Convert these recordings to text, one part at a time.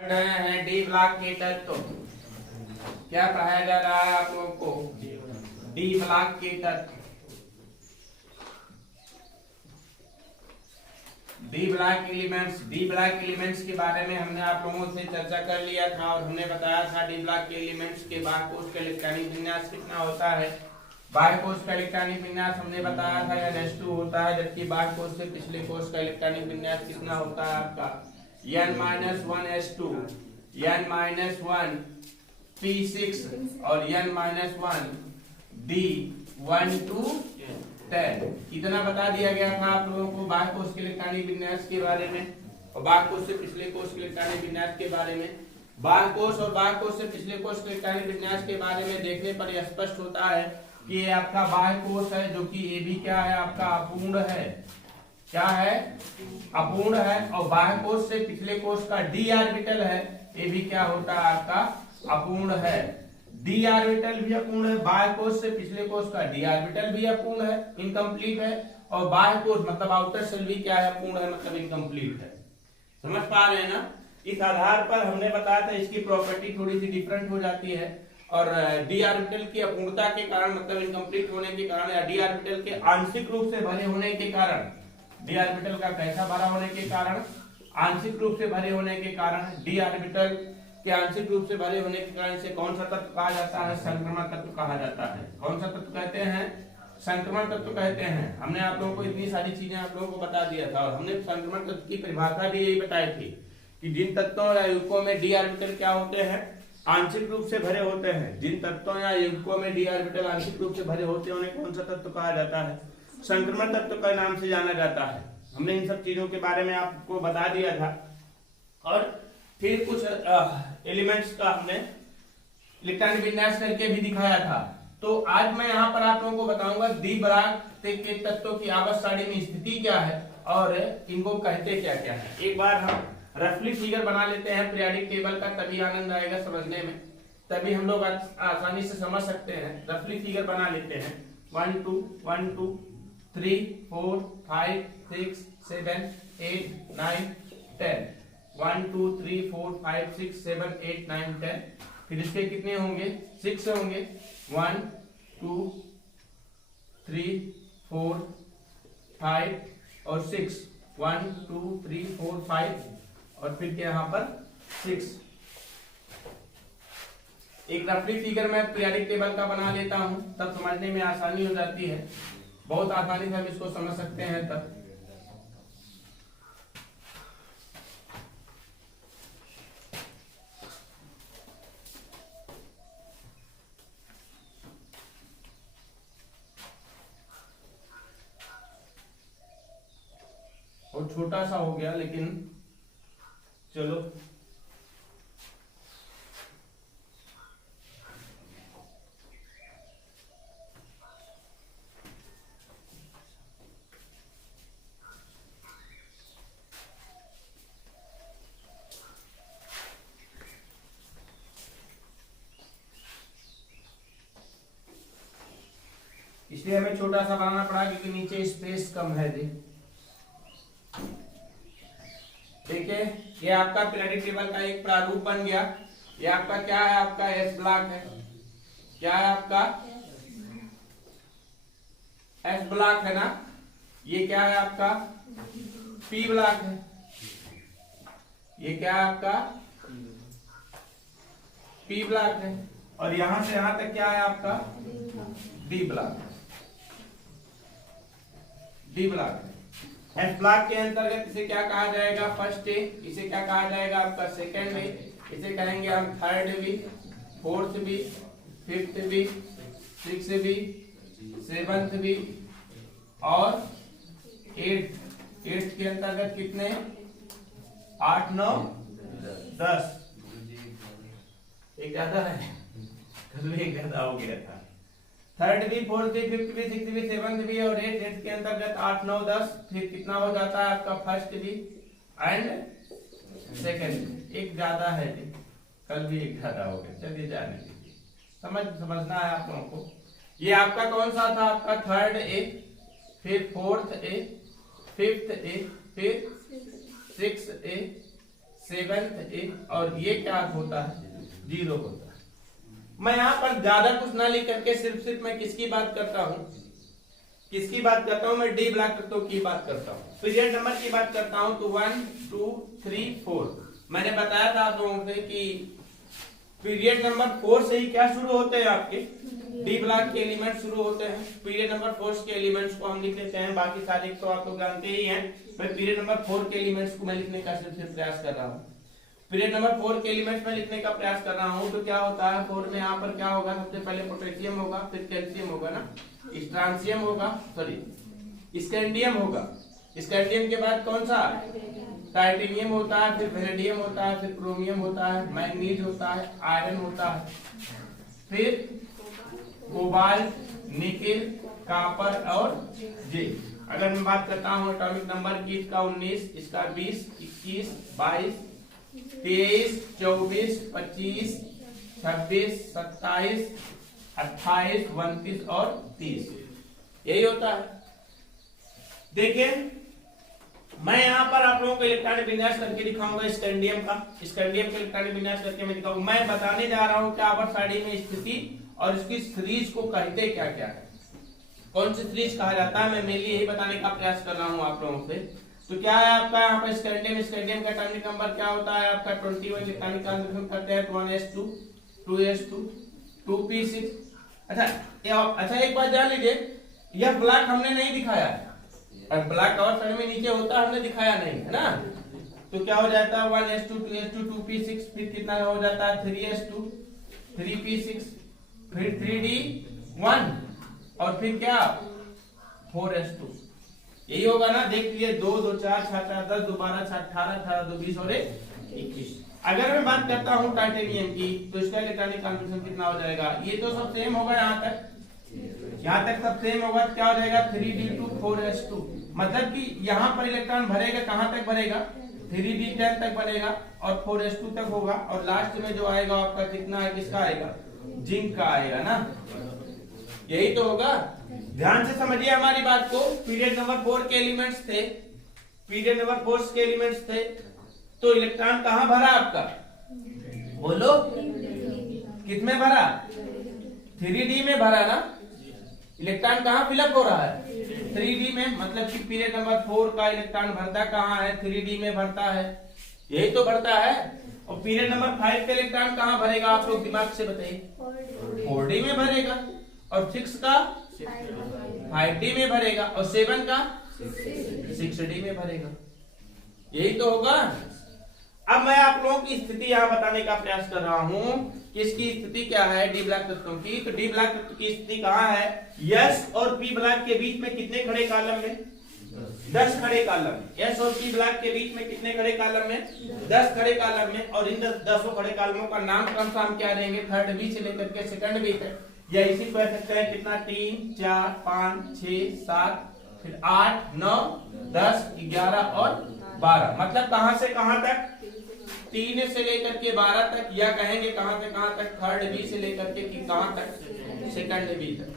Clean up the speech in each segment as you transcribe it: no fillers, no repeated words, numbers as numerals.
रहे हैं D block के तत्व। क्या कहा जा रहा है आप लोगों को? डी ब्लॉक के तत्व। डी ब्लॉक एलिमेंट्स के बारे में हमने आप लोगों से चर्चा कर लिया था और हमने बताया था डी ब्लॉक के एलिमेंट्स के बाह्य कोश का इलेक्ट्रॉनिक विन्यास कितना होता है। बाह्य कोश का इलेक्ट्रॉनिक विन्यास हमने बताया था n2 होता है, जबकि बाह्य कोश से पिछले कोश का इलेक्ट्रॉनिक विन्यास कितना होता है आपका n-1s2, n-1 p6 और n-1 d1 to 10। इतना बता दिया गया था आप लोगों को बाह्य कोश के इलेक्ट्रॉनिक विन्यास के बारे में और बाह्य कोश से पिछले कोश के इलेक्ट्रॉनिक विन्यास के बारे में। बाह्य कोश और बाह्य कोश से पिछले कोश के इलेक्ट्रॉनिक विन्यास के बारे में देखने पर यह स्पष्ट होता है कि ये आपका बाह्य कोश है जो कि ये भी क्या है आपका अपूर्ण है। क्या है? अपूर्ण है। और बाह्य कोश से पिछले कोश का डी ऑर्बिटल है, ये भी क्या होता है आपका अपूर्ण है। डी ऑर्बिटल भी अपूर्ण है। बाह्य कोश से पिछले कोश का डी ऑर्बिटल भी अपूर्ण है, इनकम्प्लीट है। और बाह्य कोश मतलब आउटर शेल भी क्या है? अपूर्ण है, मतलब इनकम्प्लीट है। समझ पा रहे हैं ना? इस आधार पर हमने बताया था इसकी प्रॉपर्टी थोड़ी सी डिफरेंट हो जाती है और डी ऑर्बिटल की अपूर्णता के कारण मतलब इनकम्प्लीट होने के कारण या डी ऑर्बिटल के आंशिक रूप से भरे होने के कारण, डी ऑर्बिटल का कैसा भरा होने के कारण? आंशिक रूप से भरे होने के कारण, डी ऑर्बिटल के आंशिक रूप से भरे होने के कारण इसे कौन सा तत्व कहा जाता है? संक्रमण तत्व कहा जाता है। कौन सा तत्व कहते हैं? संक्रमण तत्व कहते हैं। हमने आप लोगों को इतनी सारी चीजें आप लोगों को बता दिया था और हमने संक्रमण तत्व की परिभाषा भी यही बताई थी कि जिन तत्वों या युग्मों में डी ऑर्बिटल क्या होते हैं? आंशिक रूप से भरे होते हैं। जिन तत्वों या युग्मों में डी ऑर्बिटल आंशिक रूप से भरे होते हैं उन्हें कौन सा तत्व कहा जाता है? संक्रमण तत्व का नाम से जाना जाता है। हमने इन सब चीजों के बारे में आपको बता दिया था और फिर कुछ एलिमेंट्स का हमने इलेक्ट्रॉनिक विन्यास करके भी दिखाया था। तो आज मैं यहाँ पर आप लोगों को बताऊंगा डी ब्लॉक के तत्वों की आवर्त सारणी में स्थिति क्या है और इनको कहते क्या क्या है। एक बार हम रफली फिगर बना लेते हैं पीरियोडिक टेबल का, तभी आनंद आएगा समझने में, तभी हम लोग आसानी से समझ सकते हैं। रफली फिगर बना लेते हैं 1 2 1 2 3 4 5 6 7 8 9 10 1 2 3 4 5 6 7 8 9 10। फिर इसके कितने होंगे? 6 होंगे। 1 2 3 4 5 और 6 1 2 3 4 5 और फिर क्या यहाँ पर 6। एक रफली फिगर मैं पीरियोडिक टेबल का बना लेता हूं, तब समझने में आसानी हो जाती है। बहुत आसानी से हम इसको समझ सकते हैं तब। और छोटा सा हो गया लेकिन चलो। इसलिए हमें छोटा सा बनाना पड़ा क्योंकि नीचे स्पेस कम है जी। ठीक है, ये आपका पीरियोडिक टेबल का एक प्रारूप बन गया। ये आपका क्या है? आपका एस ब्लॉक है। क्या है आपका? एस ब्लॉक है ना। ये क्या है आपका? पी ब्लॉक है। ये क्या है आपका? पी ब्लॉक है। और यहां से यहां तक क्या है आपका? D block. डी ब्लॉक है। एस ब्लॉक के अंतर्गत इसे क्या कहा जाएगा? First A. इसे क्या कहा जाएगा? आपका सेकंड ए। इसे कहेंगे हम third B, fourth B, fifth B, sixth B, seventh B और एट्थ। एट्थ के अंतर्गत कितने? 8 9 10। एक ज्यादा है, कल भी एक ज्यादा हो गया था। Third B, fourth B, fifth B, sixth B, seventh B और एट्थ के अंतर्गत 8 9 10। फिर कितना हो जाता है आपका? First B and second. एक ज्यादा है जी, कल भी एक ज्यादा हो गया। चलिए जाने दीजिए, समझना है आप लोगों को। ये आपका कौन सा था? आपका थर्ड ए, फिर फोर्थ ए, फिफ्थ ए, फिर सिक्स्थ ए, 7th ए, और ये क्या होता है 0 होता है। मैं यहाँ पर ज्यादा कुछ ना लिख करके सिर्फ मैं किसकी बात करता हूँ, मैं डी ब्लॉक तत्वों की बात करता हूँ। पीरियड नंबर की बात करता हूँ तो 1 2 3 4। मैंने बताया था आप लोगों से कि पीरियड नंबर 4 से ही क्या शुरू होते हैं, आपके डी ब्लॉक के एलिमेंट शुरू होते हैं। पीरियड नंबर 4 के एलिमेंट्स को हम लिख लेते हैं, बाकी सारे तो आप लोग जानते ही हैं। मैं पीरियड नंबर 4 के एलिमेंट्स को मैं लिखने का सिर्फ प्रयास कर रहा हूँ। पीरियड नंबर 4 के एलिमेंट्स में लिखने का प्रयास कर रहा हूँ तो क्या होता है 4 में यहाँ पर क्या होगा, सबसे पहले पोटेशियम होगा, फिर कैल्शियम होगा ना, स्ट्रांसियम होगा, सॉरी स्कैंडियम होगा। स्कैंडियम के बाद कौन सा, टाइटेनियम होता है, फिर वेनेडियम होता है, फिर क्रोमियम होता है, मैग्नीज होता है, आयरन होता है, फिर कोबाल्ट, निकेल, कॉपर और जिंक। अगर मैं बात करता हूँ एटॉमिक नंबर की, इसका 19, इसका 20, 21, 22, 23, 24, 25, 26, 27, 28, 29 और 30, यही होता है। देखिए मैं यहाँ पर आप लोगों को इलेक्ट्रॉनिक विन्यास करके दिखाऊंगा स्कैंडियम का इलेक्ट्रॉनिक विन्यास करके मैं दिखाऊंगा। मैं बताने जा रहा हूँ कि आवर्त सारणी में स्थिति और इसकी सीरीज को कहते क्या क्या है, कौन सी सीरीज कहा जाता है, मैं मेनली यही बताने का प्रयास कर रहा हूँ आप लोगों से। तो क्या है आपका यहाँ पर स्कैंडियम का एटॉमिक नंबर क्या होता है आपका 21। इलेक्ट्रॉनिक ट्रांसलेशन करते हैं 1s2 2s2 2p6। अच्छा एक बात जान लीजिए, यह ब्लॉक हमने नहीं दिखाया है, और ब्लॉक कवर साइड में नीचे होता है, हमने दिखाया नहीं है ना। तो क्या हो जाता है 1s2 2s2 2p6, फिर कितना हो जाता है 3s2 3p6, फिर 3d1 और फिर क्या 4s2, यही होगा ना। देख लिए 2 2 4 6 4 10 2 12 6 18 18 2 20 और 21। अगर मैं बात करता हूँ टाइटेनियम की तो इसका इलेक्ट्रॉनिक कॉन्फिगरेशन कितना हो जाएगा, ये तो सब सेम होगा, यहाँ तक सब सेम होगा। क्या हो जाएगा 3d2 4s2, मतलब कि यहाँ पर इलेक्ट्रॉन भरेगा, कहाँ तक भरेगा 3d10 तक बनेगा और 4s2 तक होगा, और लास्ट में जो आएगा आपका कितना है, किसका आएगा, जिंक का आएगा ना, यही तो होगा। ध्यान से समझिए हमारी बात को। पीरियड नंबर 4 के एलिमेंट्स थे, तो इलेक्ट्रॉन कहाँ भरा आपका, बोलो किसमें भरा, 3d में भरा ना। इलेक्ट्रॉन कहाँ फिलअप हो रहा है, 3d में, मतलब कि पीरियड नंबर 4 का इलेक्ट्रॉन भरता कहाँ है, 3d में भरता है, यही तो भरता है। और पीरियड नंबर 5 का इलेक्ट्रॉन कहाँ भरेगा, आप लोग दिमाग से बताइए, 4d में भरेगा, और 6 का 5d में भरेगा, और 7 का 6d में भरेगा, यही तो होगा। अब मैं आप लोगों की स्थिति यहाँ बताने का प्रयास कर रहा हूँ कि इसकी स्थिति क्या है डी ब्लॉक तत्वों की। तो डी ब्लॉक तत्व की स्थिति कहाँ है, एस और पी ब्लॉक के बीच में कितने खड़े कॉलम में, 10 खड़े कॉलम। एस और पी ब्लॉक के बीच में कितने खड़े कॉलम में, 10 खड़े कॉलम में। और इन 10 खड़े कॉलमों का नाम कौन सा हम क्या देंगे, थर्ड बी से लेकर के सेकंड बी तक, या इसी को कह सकते हैं कितना 3 4 5 6 7 फिर 8 9 10 11 और 12, मतलब कहां से कहां तक, 3 से लेकर के 12 तक, या कहेंगे कहां से कहां तक, थर्ड बी से लेकर के कहां तक, सेकंड बी तक,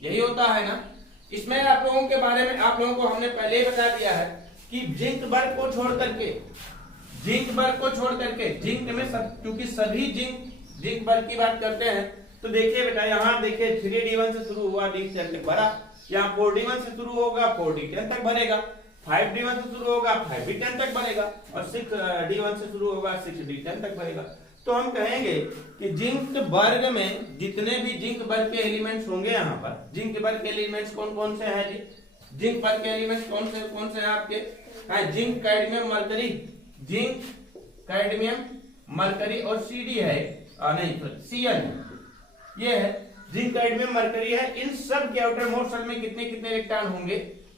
यही होता है ना। इसमें आप लोगों के बारे में आप लोगों को हमने पहले ही बता दिया है कि जिंक वर्ग को छोड़ करके, जिंक में क्योंकि सभी जिंक वर्ग की बात करते हैं, तो देखिए बेटा यहाँ देखिए 3d1 से शुरू हुआ d10 तक भरा, यहाँ 4d1 से शुरू होगा 4d10 तक भरेगा, 5d1 से शुरू होगा 5d10 तक भरेगा, और 6d1 से शुरू होगा 6d10 तक भरेगा। तो हम कहेंगे कि जिंक वर्ग में जितने भी जिंक वर्ग के एलिमेंट्स होंगे, यहाँ पर जिंक वर्ग के एलिमेंट्स कौन कौन से हैं जी, जिंक वर्ग के एलिमेंट्स कौन से हैं आपके, जिंक कैडमियम मरकरी और CD है, नहीं Cn ये है, जिंक कैडमियम मरकरी है। इन सब के आउटर मोस्ट शेल में कितने कितने इलेक्ट्रॉन होंगे,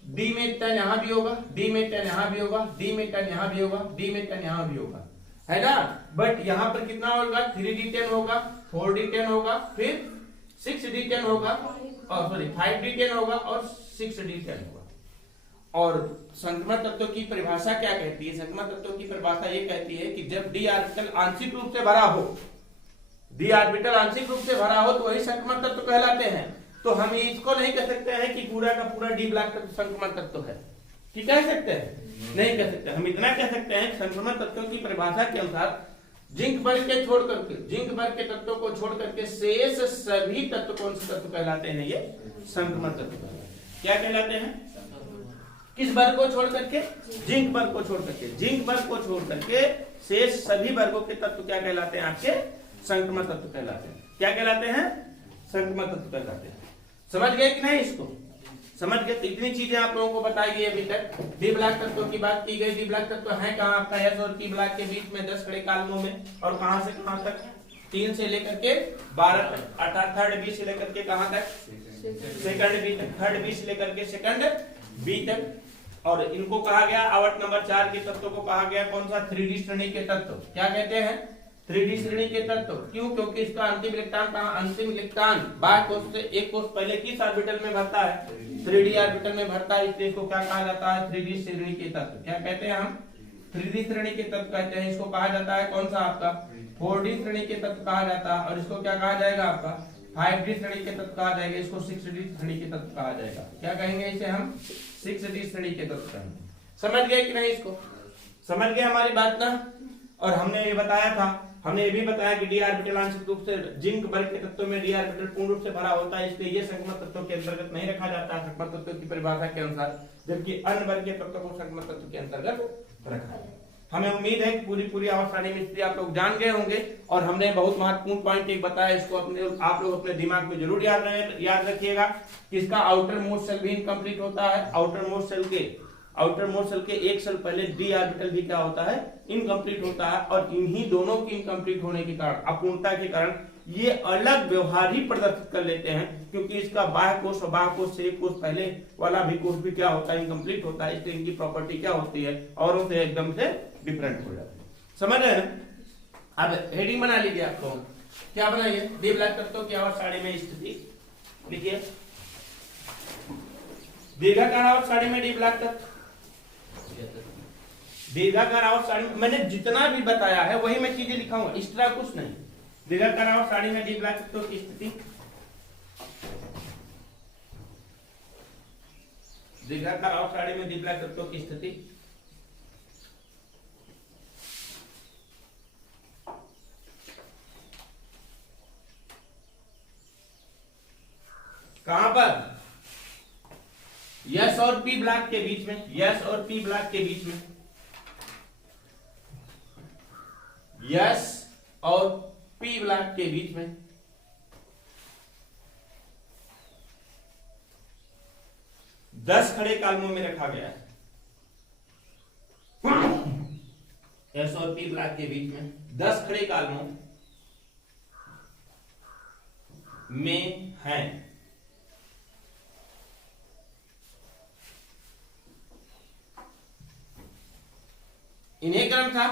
डी में 10 यहाँ भी होगा, डी में 10 यहाँ भी होगा, डी में 10 यहाँ भी होगा, डी में 10 यहाँ भी होगा, है ना। बट यहाँ पर कितना होगा, 3d10 होगा, 4d10 होगा, फिर 6d10 होगा, और सॉरी 5d10 होगा और 6d10 होगा। और संक्रमण तत्व की परिभाषा क्या कहती है, संक्रमण तत्व की परिभाषा ये कहती है कि जब डी ऑर्बिटल आंशिक रूप से भरा हो, डी ऑर्बिटल आंशिक रूप से भरा हो तो वही संक्रमण तत्व कहलाते हैं। तो हम इसको नहीं कह सकते हैं कि पूरा का पूरा डी ब्लॉक तत्व संक्रमण तत्व है, कि कह सकते हैं? नहीं कह सकते। हम इतना कह सकते हैं संक्रमण तत्वों की परिभाषा के अनुसार जिंक वर्ग के छोड़ करके, जिंक वर्ग के तत्वों को छोड़ करके शेष सभी तत्व कौन से तत्व कहलाते हैं? ये संक्रमण तत्व क्या कहलाते हैं? किस वर्ग को छोड़ करके? जिंक वर्ग को छोड़ करके। जिंक वर्ग को छोड़ करके शेष सभी वर्गों के तत्व क्या कहलाते हैं? आपके संक्रमण तत्व कहलाते हैं। क्या कहलाते हैं? संक्रमण तत्व कहलाते हैं। समझ गए कि नहीं? इसको समझ गए? तो इतनी चीजें आप लोगों को बताई गई अभी तक। डी ब्लॉक तत्वों की बात की गई। डी ब्लॉक तत्व है कहाँ? आपका एस और पी ब्लॉक के बीच में 10 खड़े कॉलमों में, और कहां से कहां तक? 3 से लेकर के 12 तक, अर्थात थर्ड बी से लेकर के कहां तक? सेकंड बी तक। थर्ड बी से लेकर के सेकंड बी तक। और इनको कहा गया आवर्त नंबर 4 के तत्वों को कहा गया कौन सा? 3D श्रेणी के तत्व। क्या कहते हैं? 3D श्रेणी के तत्व। क्यों? क्योंकि इसका अंतिम इलेक्ट्रॉन कहां? अंतिम इलेक्ट्रॉन बाह्य कोश से एक कोश पहले किस ऑर्बिटल में भरता है? 3D ऑर्बिटल में भरता है। इसलिए इसको क्या कहा जाता है? 3D श्रेणी के तत्व। क्या कहते हैं हम? 3D श्रेणी के तत्व कहते हैं। इसको कहा जाता है कौन सा? आपका 4D श्रेणी के तत्व कहा जाता है। और इसको क्या कहा जाएगा? आपका 5D श्रेणी के तत्व कहा जाएगा। इसको 6D श्रेणी के तत्व कहा जाएगा। क्या कहेंगे इसे हम? 6D श्रेणी के तत्व कहेंगे। समझ गए कि नहीं? इसको समझ गए हमारी बात ना? और हमने ये बताया था, हमने ये भी बताया कि डी ऑर्बिटल आंशिक रूप से जिंक वर्ग के तत्वों में डी ऑर्बिटल पूर्ण रूप से भरा होता है, इसलिए ये संक्रमण तत्वों के अंतर्गत नहीं रखा जाता है संक्रमण तत्वों की परिभाषा के अनुसार, जबकि अन्य वर्ग के तत्वों को संक्रमण तत्व के अंतर्गत रखा है। हमें उम्मीद है कि पूरी आवर्त सारणी में स्थिति आप लोग जान गए होंगे। और हमने बहुत महत्वपूर्ण पॉइंट एक बताया, इसको आप लोग अपने दिमाग में जरूर याद रखिएगा कि इसका आउटर मोस्ट सेल भी इनकम्प्लीट होता है। आउटर मोस्ट सेल के एक सेल पहले डी ऑर्बिटल भी क्या होता है? इनकम्प्लीट होता है। और इन्हीं दोनों की इनकम्प्लीट होने के कारण, अपूर्णता के कारण, ये अलग व्यवहार ही प्रदर्शित कर लेते हैं, क्योंकि इसका बाह्य कोश और बाह्य कोश से एक कोश पहले वाला भी कोश भी क्या होता है? इनकम्प्लीट होता है। इसलिए इनकी प्रॉपर्टी क्या होती है? औरों से एकदम से डिफरेंट हो जाती है। समझ रहे हैं? अब हेडिंग बना लीजिए आप लोग। क्या बनाइए? डी ब्लॉक तत्वों की आवर्त सारणी में स्थिति लिखिए। दीर्घाकार आवर्त सारणी में डी ब्लॉक तत्व, दीर्घाकार आवर्त सारणी में मैंने जितना भी बताया है वही मैं चीजें लिखाऊंगा, इस तरह कुछ नहीं। दीर्घाकार आवर्त सारणी में डी ब्लॉक तत्वों की स्थिति, दीर्घाकार आवर्त सारणी में डी ब्लॉक तत्वों की स्थिति कहां पर? यस और पी ब्लॉक के बीच में, यस और पी ब्लॉक के बीच में, यस और पी ब्लॉक के बीच में 10 खड़े कॉलमों में रखा गया है। एस और पी ब्लॉक के बीच में 10 खड़े कॉलमों में है। इन्हें क्रम था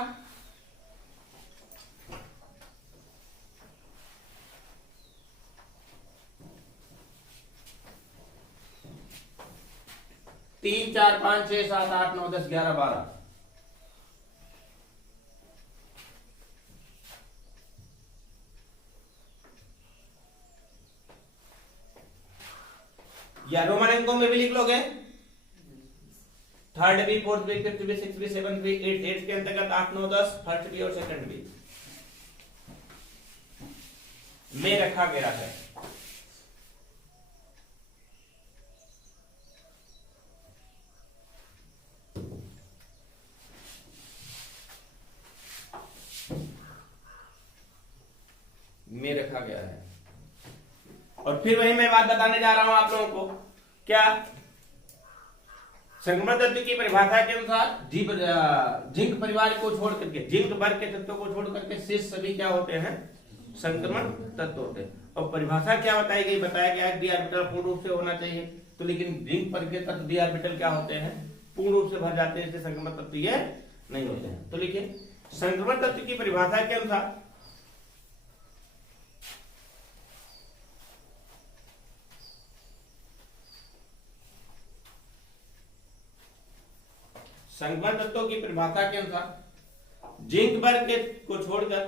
तीन, 4, 5, 6, 7, 8, 9, 10, 11, 12। या रोमन अंकों में भी लिख लोगे। Third B, fourth B, fifth B, six B, seventh B, eight के अंतर्गत 8, 9, 10 फर्स्ट बी और सेकंड बी में रखा गया है। में रखा गया है। और फिर वही मैं बात बताने जा रहा हूं आप लोगों को। क्या? संक्रमण तत्व की परिभाषा के अनुसार जिंक परिवार को छोड़ करके, जिंक वर्ग के तत्वों को छोड़ करके शेष सभी क्या होते हैं? संक्रमण तत्व होते हैं। और परिभाषा क्या बताई गई? बताया गया डी ऑर्बिटल पूर्ण रूप से होना चाहिए। तो लेकिन जिंक वर्ग के तत्व डी ऑर्बिटल क्या होते हैं? पूर्ण रूप से भर जाते हैं, इसलिए संक्रमण तत्व ये नहीं होते हैं। तो लिखिए संक्रमण तत्व की परिभाषा के अनुसार संक्रमण तत्वों की परिभाषा के अनुसार जिंक वर्ग को छोड़कर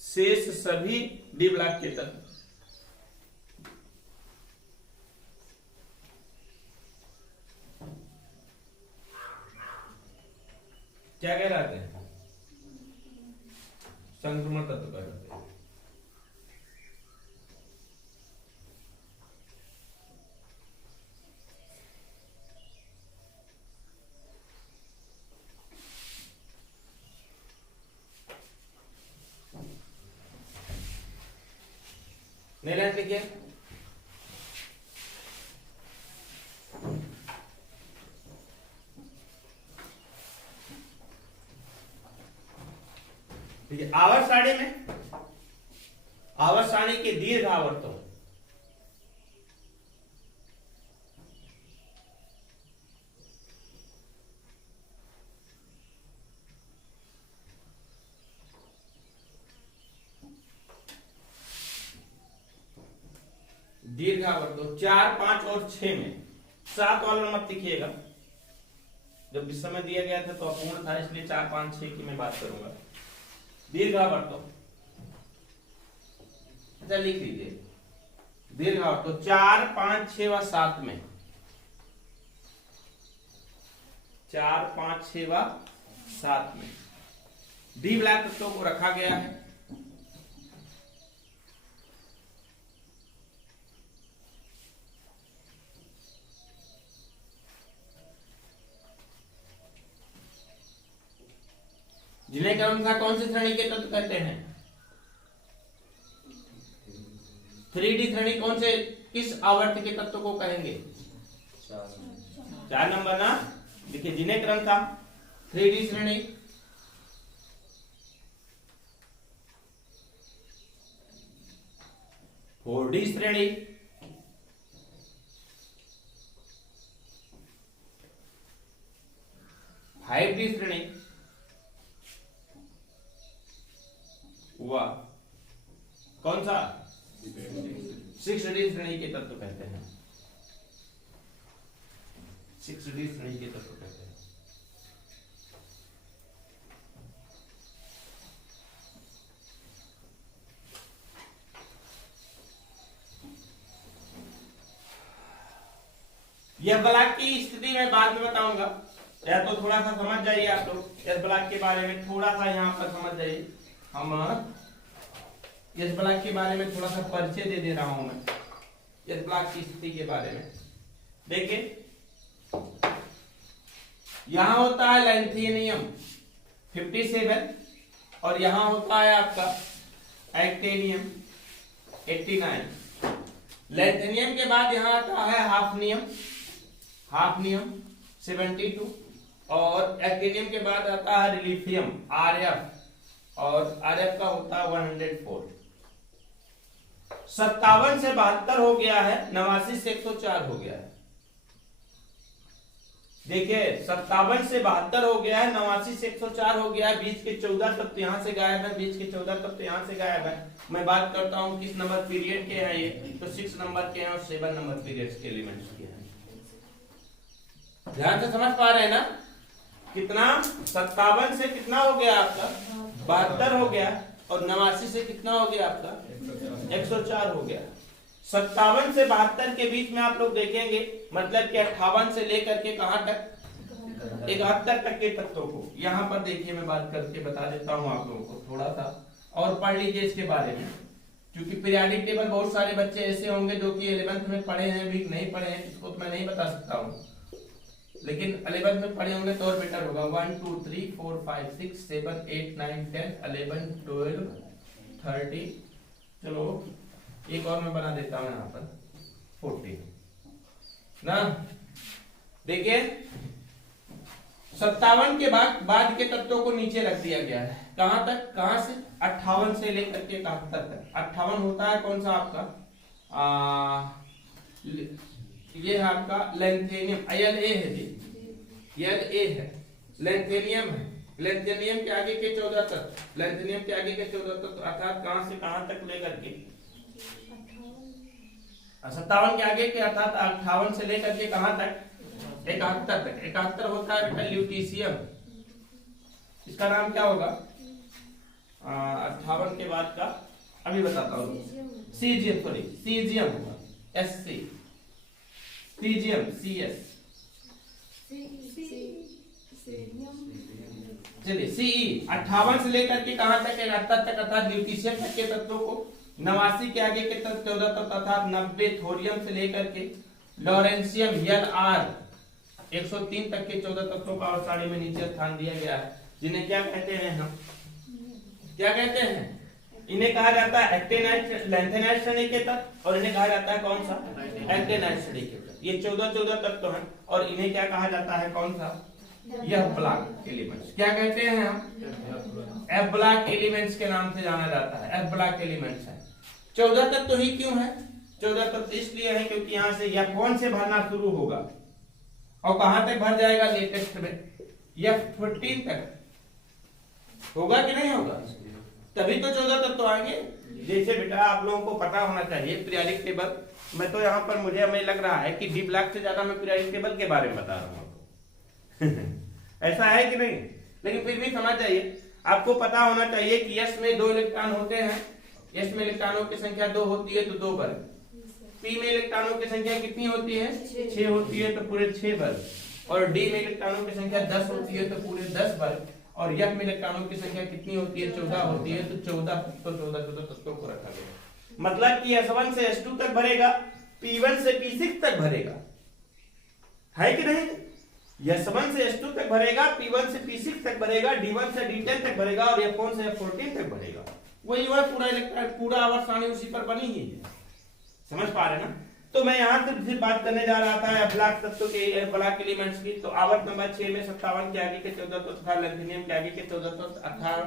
शेष सभी डी ब्लॉक के तत्व। क्या कह रहे हैं? संक्रमण तत्व कहते हैं। नीलांश लिखिए। देखिए आवर्त सारणी में आवर्त सारणी के दीर्घ आवर्तों दीर्घ आवर्तों 4, 5 और 6 में 7 वाला मत लिखिएगा। जब इस समय दिया गया था तो अपूर्ण था, इसलिए 4, 5, 6 की मैं बात करूंगा। दीर्घ आवर्तों अच्छा लिख लीजिए। दीर्घ आवर्तों 4, 5, 6 व 7 में 4, 5, 6 व 7 में डी ब्लॉक तत्वों को रखा गया है। जिन्हें क्रमशः कौन सी श्रेणी के तत्व कहते हैं? 3D श्रेणी कौन से किस आवर्त के तत्व को कहेंगे? 4 नंबर ना। देखिए जिन्हें क्रम था 3D श्रेणी, फोर डी श्रेणी, फाइव डी श्रेणी हुआ कौन सा? 6D श्रेणी के तत्व कहते हैं। 6D श्रेणी के तत्व कहते हैं। यह ब्लॉक की स्थिति मैं बाद में बताऊंगा, या तो थोड़ा सा समझ जाइए आप लोग इस ब्लॉक के बारे में, थोड़ा सा यहाँ पर समझ जाइए। हम इस ब्लॉक के बारे में थोड़ा सा परिचय दे रहा हूं मैं इस ब्लॉक की स्थिति के बारे में। देखिए यहां होता है लैंथेनियम 57 और यहां होता है आपका एक्टेनियम 89। लैंथेनियम के बाद यहां आता है हाफनियम 72 और एक्टेनियम के बाद आता है रिलीथियम RF और RF का होता है 104। 57 से 72 हो गया है, 89 से 104 हो गया है। देखिए 57 से 72 हो गया है, 89 से 104 हो गया है। बीच के 14 तत्व यहां से गायब है, बीच के 14 तत्व यहां से गायब है। मैं बात करता हूं किस नंबर पीरियड के हैं ये, तो 6 नंबर के हैं और 7 नंबर पीरियड्स के एलिमेंट्स के हैं। ध्यान से समझ पा रहे हैं ना? कितना 57 से कितना हो गया आपका 72 हो गया और 89 से कितना हो गया आपका 104 हो गया। 57 से 72 के बीच में आप लोग देखेंगे मतलब कि 58 से लेकर के कहां तक 71 तक के तत्वों को यहां पर देखिए मैं बात करके बता देता हूं आप लोगों को, थोड़ा सा और पढ़ लीजिए इसके बारे में, क्योंकि पीरियोडिक टेबल बहुत सारे बच्चे ऐसे होंगे जो कि 11th में पढ़े हैं भी नहीं पढ़े हैं, इसको तो मैं नहीं बता सकता हूं, लेकिन 11th में पढ़े होंगे तो और बेटर होगा। 1 2 3 4 5 6 7 8 9 10 11 12 13, चलो एक और मैं बना देता हूं यहाँ पर 14 ना। देखिए 57 के बाद के तत्वों को नीचे रख दिया गया है। कहां तक, कहां से 58 से लेकर के 71 तक। 58 होता है कौन सा आपका ये है आपका लैंथेनियम LA है जी, LA है, लैंथेनियम है। लैंथेनियम के आगे के 14 तत्व, लैंथेनियम के आगे के 14 तत्व अर्थात कहां से कहां तक लेकर के 57 के आगे के अर्थात 58 से लेकर के कहां तक 71 तक। 71 होता है बेटा ल्यूटीशियम, इसका नाम क्या होगा 58 के बाद का अभी बताता हूँ। सीजियम, सॉरी सीजियम होगा, SC, सीजियम CS, चलिए CE 58 से लेकर के कहां तक है, 78 तक अर्थात ल्यूटीशियम तक के तत्वों को, 89 के आगे के तत्व 14 तत्व अर्थात 90 थोरियम से लेकर के लॉरेंशियम LR 103 तक के 14 तत्वों का और साड़ी में नीचे स्थान दिया गया है, जिन्हें क्या कहते हैं, हम क्या कहते हैं, इन्हें कहा जाता है एक्टिनाइट लैंथेनाइट श्रेणी के तत्व, और इन्हें कहा जाता है कौन सा, एक्टिनाइट श्रेणी के तत्व। ये 14 तत्व हैं और इन्हें क्या कहा जाता है, कौन सा, यह ब्लॉक एलिमेंट्स। क्या कहते हैं हम, एफ ब्लॉक एलिमेंट्स के नाम से जाना जाता है, एफ ब्लॉक एलिमेंट्स है। 14 तत्व ही क्यों है, 14 तत्व इसलिए है क्योंकि यहाँ से F1 से भरना शुरू होगा और कहां तक भर जाएगा, लेटेस्ट में F14 तक होगा कि नहीं होगा, तभी तो 14 तत्व आएंगे। जैसे बेटा आप लोगों को पता होना चाहिए पीरियोडिक टेबल, मैं तो यहाँ पर मुझे हमें लग रहा है कि डी ब्लॉक से ज्यादा मैं पीरियोडिक टेबल के बारे में बता रहा हूँ ऐसा है कि नहीं, लेकिन फिर भी समझ जाइए, आपको पता होना चाहिए कि यस में 2 इलेक्ट्रॉन होते हैं, यस में इलेक्ट्रॉनों की संख्या 2 होती है तो 2 वर्ग, पी में इलेक्ट्रॉनों की संख्या कितनी होती है, 6 होती है तो पूरे 6 वर्ग, और डी में इलेक्ट्रॉनों की संख्या 10 होती है तो पूरे 10 वर्ग, और एफ में इलेक्ट्रॉनों की संख्या कितनी होती है, 14 होती है तो 14 तत्वों को रखा गया। मतलब कि S1 से S2 तक भरेगा, P1 से P6 तक भरेगा, है कि नहीं, S1 से S2 तक भरेगा, P1 से P6 तक भरेगा, D1 से D10 तक भरेगा और F1 से F14 तक भरेगा। वही वह पूरा इलेक्ट्रॉन पूरा आवर्त सारणी उसी पर बनी ही है, समझ पा रहे ना। तो मैं यहाँ से बात करने जा रहा था ब्लॉक तत्व के, ब्लॉक एलिमेंट्स की। तो आवर्त नंबर 6 में 57 के आगे के 14 तत्व था, लैंथेनियम के आगे के 14 तत्व 18,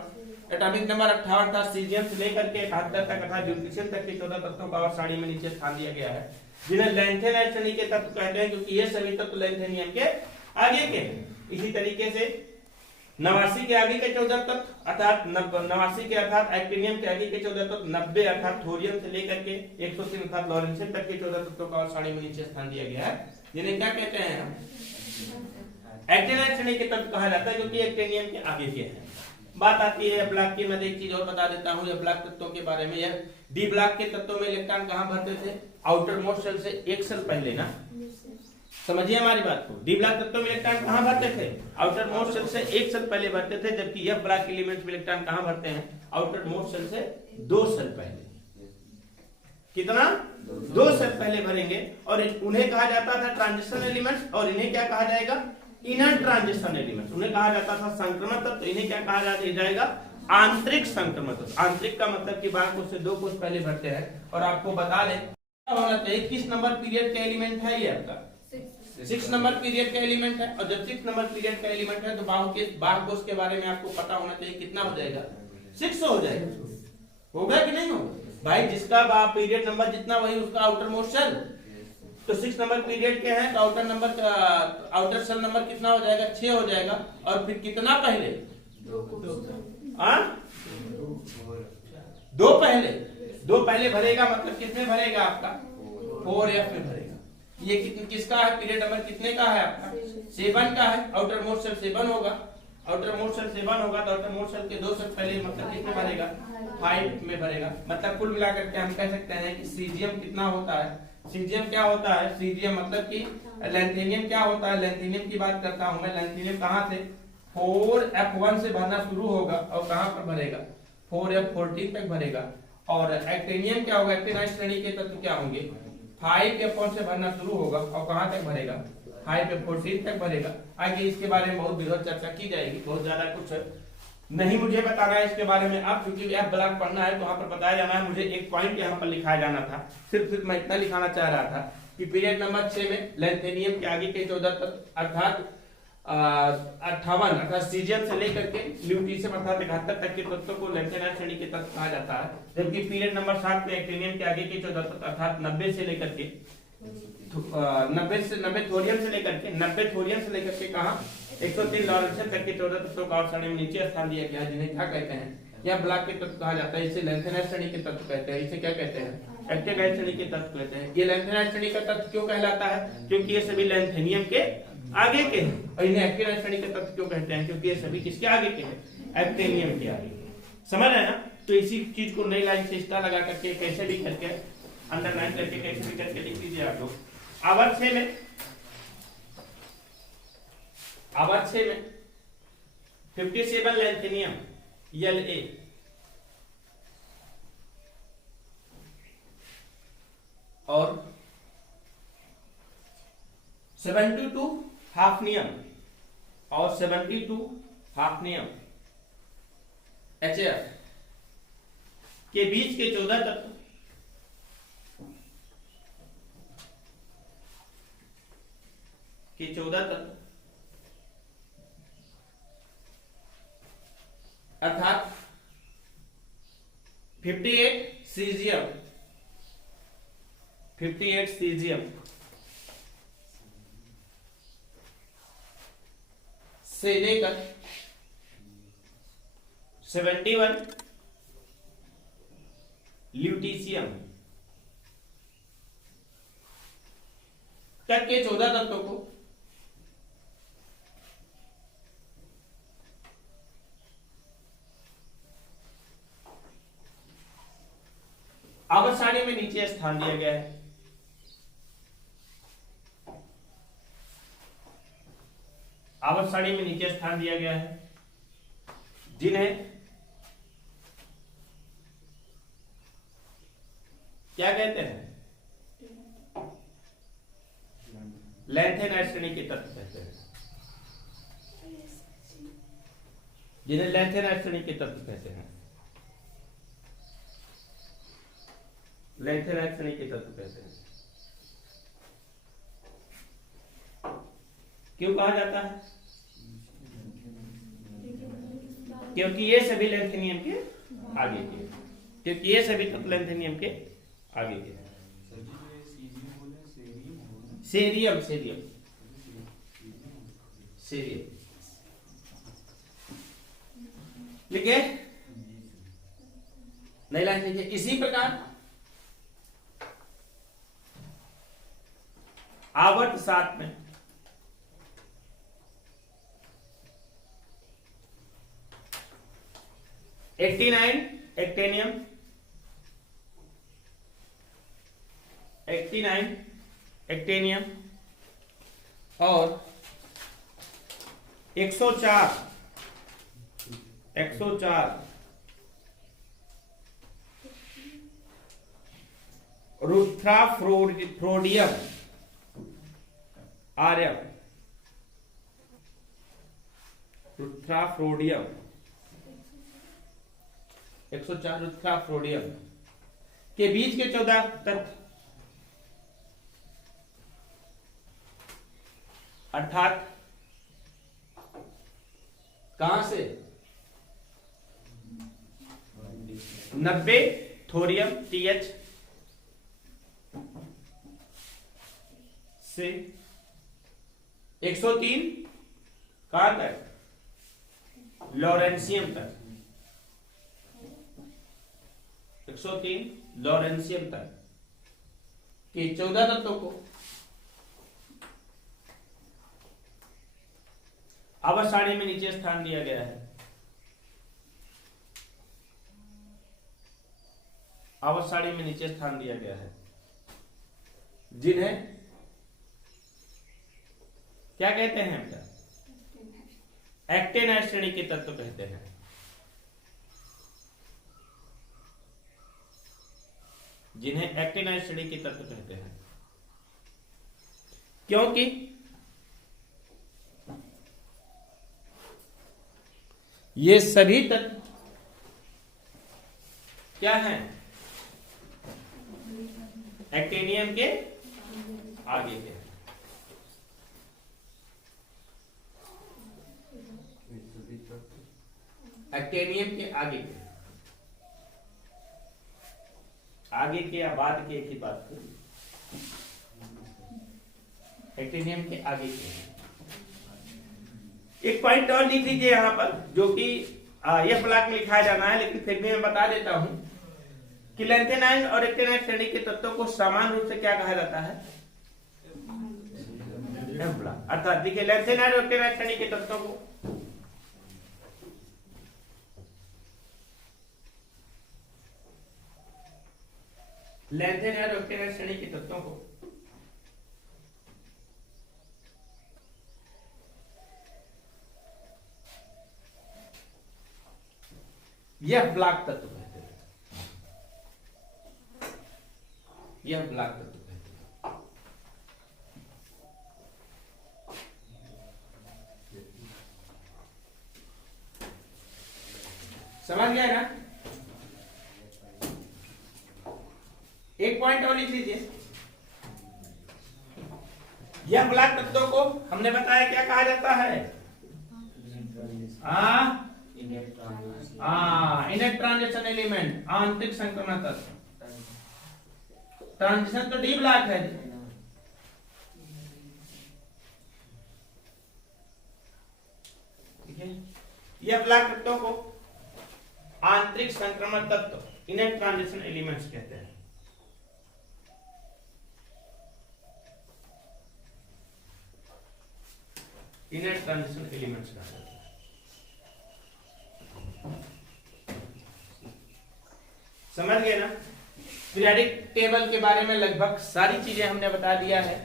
एटॉमिक नंबर 58 था, सीजियम से लेकर के 71 तक अर्थात ल्यूटीशियम तक के 14 तत्वों का और साड़ी में नीचे स्थान दिया गया है, जिन्हें लैंथेनाइट श्रेणी के तत्व कहते हैं, क्योंकि ये सभी तत्व लैंथेनियम के आगे के हैं। इसी तरीके से 89 के आगे के 14 तत्व अर्थात 89 के अर्थात एक्टिनियम के आगे के 14 तत्व, 90 अर्थात थोरियम से लेकर के 103 अर्थात लॉरेंशियम तक के 14 तत्वों का और साड़ी में नीचे स्थान दिया गया है, जिन्हें क्या कहते हैं हम, एक्टिनाइट श्रेणी के तत्व कहा जाता है, क्योंकि एक्टिनियम के आगे के हैं। बात आती है ब्लॉक की, मैं एक चीज और बता देता हूँ ब्लॉक तत्वों के बारे में। यह डी ब्लॉक के तत्वों में इलेक्ट्रॉन कहां भरते थे, आउटर मोस्ट शेल से एक सेल पहले ना, समझिए हमारी बात को। डी ब्लॉक तत्वों में इलेक्ट्रॉन कहां भरते थे, आउटर मोस्ट शेल से एक सेल पहले भरते थे, जबकि यह ब्लॉक एलिमेंट्स में इलेक्ट्रॉन कहां भरते हैं, आउटर मोस्ट शेल से 2 सेल पहले। कितना, 2 सेल पहले भरेंगे, और उन्हें कहा जाता था ट्रांजिशन एलिमेंट्स, और इन्हें क्या कहा जाएगा, इनर ट्रांजिशन एलिमेंट्स। उन्हें कहा जाता था संक्रमण तत्व, इन्हें क्या कहा जाएगा, आंतरिक संक्रमण तत्व। आंतरिक का मतलब कि बाहर कोष से 2 कोष पहले भरते हैं। और आपको बता दें होना चाहिए किस नंबर पीरियड का एलिमेंट है ये आपका, 6 नंबर पीरियड का एलिमेंट है। और जब 6 नंबर पीरियड का एलिमेंट है तो बाह्य कोष के बारे में आपको पता होना चाहिए, कितना हो जाएगा, 6 हो जाएगा। होगा कि नहीं होगा भाई, जिसका पीरियड नंबर जितना वही उसका आउटर मोस्ट सेल। तो 6 नंबर पीरियड के हैं तो आउटर सेल नंबर कितना हो जाएगा, 6 हो जाएगा। और फिर कितना पहले, 2 पहले भरेगा, मतलब कितने भरेगा आपका, 4F में भरेगा। ये किसका है, पीरियड नंबर कितने का है आपका, 7 का है। आउटर मोस्ट सेल 7 होगा, आउटर मोस्ट सेल 7 होगा तो आउटर मोस्ट सेल के 2 सेल पहले मतलब कितने भरेगा, 5 में भरेगा। मतलब कुल मिलाकर के हम कह सकते हैं कि सीजियम कितना होता है, सीजियम क्या होता है, सीजियम मतलब कि लैंथेनियम क्या होता है, लैंथेनियम की बात करता हूं मैं। लैंथेनियम कहां से, 4F1 से भरना शुरू होगा और कहां पर भरेगा, 4F14 तक भरेगा। और एक्टिनियम क्या होगा, एक्टिनाइट श्रेणी के तत्व क्या होंगे, 5F1 से भरना शुरू होगा और कहां तक भरेगा, 5F14 तक भरेगा। आगे इसके बारे में बहुत विस्तृत चर्चा की जाएगी, बहुत ज्यादा कुछ नहीं मुझे बताना है इसके बारे में। अब क्योंकि एफ ब्लॉक पढ़ना है तो वहां पर बताया जाना है, मुझे एक पॉइंट यहाँ पर लिखाया जाना था, सिर्फ मैं इतना लिखाना चाह रहा था कि पीरियड नंबर 6 में लैंथेनियम के आगे के 14 तत्व अर्थात 58 अर्थात सीजियम से लेकर के ल्यूटीशियम अर्थात 71 तक के तत्वों को लैंथेनाइट श्रेणी के तत्व कहा जाता है। जबकि पीरियड नंबर 7 में एक्टिनियम के आगे के 14 तत्व अर्थात 90 से लेकर के 90 थोरियम से लेकर के कहा 103 लॉरेंशियम तक के 14 तत्वों का और सारणी में नीचे स्थान दिया गया है, जिन्हें क्या कहते हैं, यह ब्लॉक के तत्व कहा जाता है। इसे लैंथेनाइट श्रेणी के तत्व कहते हैं। इसे क्या कहते हैं, एक्टिनाइट श्रेणी के तत्व कहते हैं। ये लैंथेनाइट श्रेणी का तत्व क्यों कहलाता है, क्योंकि ये सभी लैंथेनियम के आगे के हैं। और इन्हें एक्टिनाइट श्रेणी के तत्व क्यों कहते हैं, क्योंकि ये सभी किसके आगे के हैं, एक्टिनियम के आगे के। समझ रहे हैं ना। तो इसी चीज को नई लाइन से स्टार लगा करके कैसे भी करके अंडरलाइन करके कैसे भी करके लिख दीजिए आप लोग। आवर्त 6 में 57 लैंथेनियम La और 72 हाफनियम और 72 हाफनियम HF के बीच के 14 तत्व अर्थात 58 सीजियम से लेकर 71 ल्यूटीशियम तक के 14 तत्वों को आवर्त सारणी में नीचे स्थान दिया गया है। आवर्त सारणी में नीचे स्थान दिया गया है जिन्हें क्या कहते हैं? लैंथेनाइड श्रेणी के तत्व कहते हैं, जिन्हें लैंथेनाइड श्रेणी के तत्व कहते हैं। लैंथेनाइड श्रेणी के तत्व कहते हैं। क्यों कहा जाता है? क्योंकि ये सभी लैंथेनियम के आगे के, क्योंकि ये सभी तत्व लैंथेनियम के आगे के। सेरियम सेरियम सेरियम लिखे, नई लाइन लिखिए। इसी प्रकार आवर्त 7 में 89 एक्टेनियम 89 एक्टेनियम और 104 रुथ्राफ्रोडियम आर्यम, रुथ्राफ्रोडियम 104 रुथ्राफ्रोडियम के बीच के 14 तत्व अर्थात कहां से 90 थोरियम TH से 103 कहां तक? लॉरेंसियम तक, 103 लॉरेंसियम तक के 14 तत्वों को आवर्त सारणी में नीचे स्थान दिया गया है। आवर्त सारणी में नीचे स्थान दिया गया है जिन्हें क्या कहते हैं? एक्टेनाइड श्रेणी के तत्व कहते हैं। जिन्हें एक्टेनाइड श्रेणी के तत्व कहते हैं क्योंकि ये सभी तत्व क्या हैं? एक्टेनियम के आगे के। एक्टेनियम के आगे के, आगे के या बाद के, एक ही बात करिए। एक्टेनियम के आगे के। एक पॉइंट और लिख लीजिए यहां पर, जो कि यह ब्लॉक में लिखा जाना है, लेकिन फिर भी मैं बता देता हूं कि लैंथेनाइड और एक्टेनाइड श्रेणी के तत्वों को समान रूप से क्या कहा जाता है? अर्थात देखिए, लैंथेनाइड और एक्टेनाइड श्रेणी के तत्वों को लेंथेन और ऑक्टेन श्रेणी के तत्वों को यह ब्लॉक तत्व कहते हैं, यह ब्लॉक तत्व कहते हैं। समझ गया ना? एक पॉइंट और लिख लीजिए, यह ब्लॉक तत्वों को हमने बताया क्या कहा जाता है? इनेट ट्रांजिशन एलिमेंट, आंतरिक संक्रमण तत्व। ट्रांजिशन तो डी ब्लॉक है, ठीक है। यह ब्लॉक तत्वों को आंतरिक संक्रमण तत्व, इनेट ट्रांजिशन एलिमेंट्स कहते हैं। इनेट ट्रांजिशन एलिमेंट्स कहते हैं। समझ गए ना? पीरियोडिक टेबल के बारे में लगभग सारी चीजें हमने बता दिया है,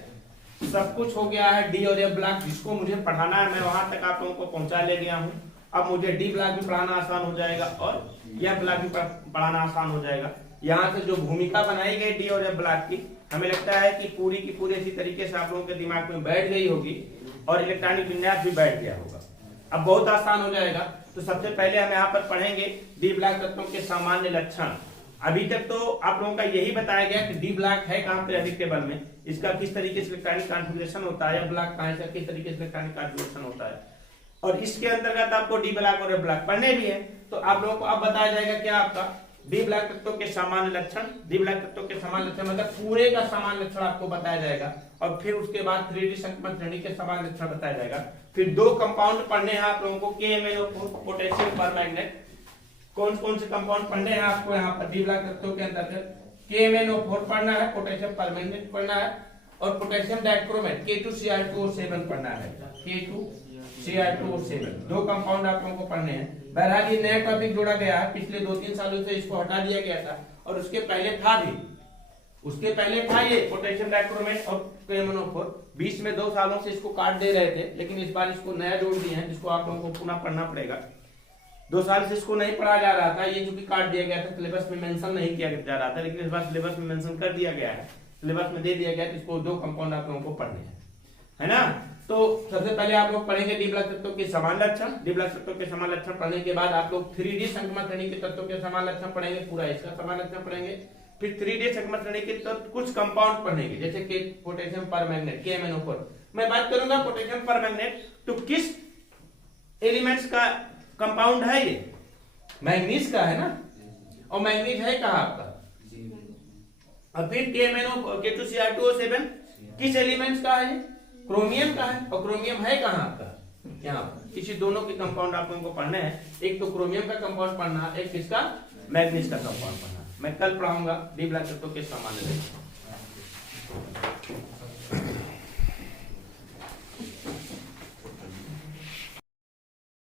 सब कुछ हो गया है। डी और एफ ब्लॉक जिसको मुझे पढ़ाना है मैं वहां तक आप लोगों को पहुंचा ले गया हूं। अब मुझे डी ब्लॉक भी पढ़ाना आसान हो जाएगा और यह ब्लॉक भी पढ़ाना आसान हो जाएगा। यहाँ से जो भूमिका बनाई गई डी और एफ ब्लॉक की, हमें लगता है कि पूरी की पूरी इसी तरीके से आप लोगों के दिमाग में बैठ गई होगी और इलेक्ट्रॉनिक विन्यास भी बैठ गया होगा। अब बहुत आसान हो जाएगा। तो सबसे पहले हम यहाँ पर पढ़ेंगे डी ब्लॉक तत्वों के सामान्य लक्षण। अभी तक तो आप लोगों का यही बताया गया कि डी ब्लॉक है कहाँ पीरियोडिक टेबल में, इसका किस तरीके से इलेक्ट्रॉनिक कॉन्फ़िगरेशन होता है, ब्लॉक कहाँ से किस तरीके से इलेक्ट्रॉनिक कॉन्फ़िगरेशन होता है, और इसके अंतर्गत आपको डी ब्लॉक और एफ ब्लॉक पढ़ने भी है। तो आप लोगों को अब बताया जाएगा क्या आपका डी ब्लॉक तत्वों के सामान्य लक्षण। डी ब्लॉक तत्वों के सामान्य लक्षण मतलब पूरे का सामान्य लक्षण आपको बताया जाएगा, और फिर उसके बाद 3D संक्रमण श्रेणी के सामान्य लक्षण बताया जाएगा। फिर दो कंपाउंड पढ़ने हैं आप लोगों को, KMnO4, पोटेशियम परमैंगनेट। कौन कौन से कंपाउंड पढ़ने हैं आपको यहाँ पर डी ब्लॉक तत्वों के अंतर्गत? KMnO4 पढ़ना है, पोटेशियम परमैंगनेट पढ़ना है, और पोटेशियम डाइक्रोमेट K2Cr2O7 पढ़ना है। K2Cr2O7 दो कंपाउंड आप लोगों को पढ़ने हैं। बहरहाल ये नया टॉपिक जोड़ा गया है, पिछले 2-3 सालों से इसको हटा दिया गया था, और उसके पहले था भी, उसके पहले था ये पोटेशियम डाइक्रोमेट और KMnO4। बीच में 2 सालों से इसको काट दे रहे थे, लेकिन इस बार इसको नया जोड़ दिए हैं, जिसको आप लोगों को पुनः पढ़ना पड़ेगा। 2 साल से इसको नहीं पढ़ा जा रहा था, ये जो कि काट दिया गया था, सिलेबस में मेंशन नहीं किया जा रहा था, लेकिन इस बार सिलेबस में मेंशन कर दिया गया है, सिलेबस में दे दिया गया है। इसको 2 कंपाउंड आप लोगों को पढ़ने हैं, है ना? तो सबसे पहले आप लोग पढ़ेंगे डी ब्लॉक तत्वों के समान लक्षण। डी ब्लॉक तत्वों के समान लक्षण पढ़ने के बाद आप लोग 3D संक्रमण श्रेणी के तत्वों के समान लक्षण पढ़ेंगे, पूरा इसका समान लक्षण पढ़ेंगे। फिर 3D संक्रमण श्रेणी के तत्व कुछ कंपाउंड पढ़ेंगे, जैसे कि पोटेशियम परमैंगनेट, KMnO4। मैं बात करूंगा पोटेशियम परमैंगनेट, तो किस एलिमेंट्स का कंपाउंड है? ये मैंगनीज का है ना, और मैंगनीज है कहाँ आपका? और फिर K2Cr2O7 किस एलिमेंट्स का है? क्रोमियम का है, और क्रोमियम है कहाँ आपका? यहाँ पर। इसी दोनों के कंपाउंड आप लोगों को पढ़ने हैं, एक तो क्रोमियम का कंपाउंड पढ़ना है, एक किसका? मैंगनीज का कंपाउंड पढ़ना है। मैं कल पढ़ाऊंगा डी ब्लॉक तत्वों के सामान्य लक्षण।